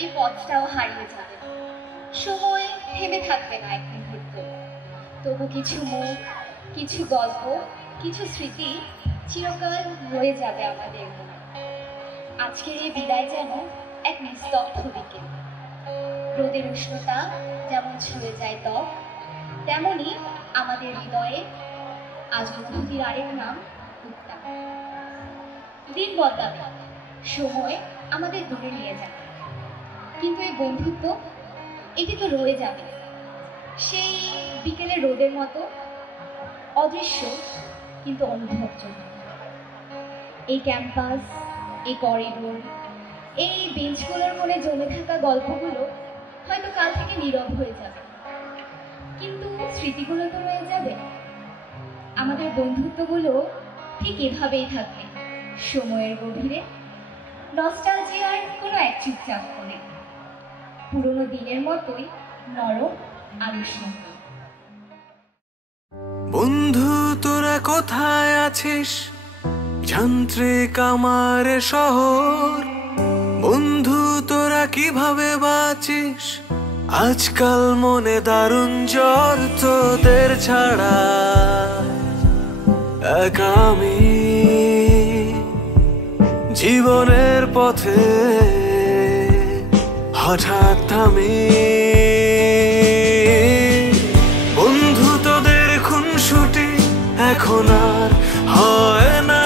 এই পথটাও হারিয়ে যাবে। সময় থেমে থাকবে না এক মুহূর্ত, তবু কিছু মুখ, কিছু গল্প, কিছু স্মৃতি চিরকাল রয়ে যাবে আমাদের মনে। আজকের এই বিদায় যেন এক নিস্তব্ধ বিকেল। রোদের উষ্ণতা যেমন ছুঁয়ে যায় ত্বক, তেমনি আমাদের হৃদয়ে আজ অনুভূতির আরেক নাম উত্তাপ। দিন বদলাবে, সময় আমাদের দূরে নিয়ে যাবে, কিন্তু এই বন্ধুত্ব এটি তো রয়ে যাবে সেই বিকেলের রোদের মতো, অদৃশ্য কিন্তু অনুভবযোগ্য। এই ক্যাম্পাস, এই করিডোর, এই বেঞ্চগুলোর মনে জমে থাকা গল্পগুলো হয়তো কাল থেকে নীরব হয়ে যাবে, কিন্তু স্মৃতিগুলো তো রয়ে যাবে। আমাদের বন্ধুত্বগুলো ঠিক এভাবেই থাকবে সময়ের গভীরে, নস্টালজিয়ার কোনো এক চুপচাপ করে, পুরোনো দিনের মতোই নরম আর উষ্ণ। বন্ধু তোরা কোথায় আছিস, যান্ত্রিক আমার শহর। বন্ধু তোরা কিভাবে বাঁচিস, আজকাল মনে দারুণ জ্বর। তোদের ছাড়া একা আমি জীবনের পথে হঠাৎ আমি। বন্ধু তোদের খুনসুটি এখন আর হয় না,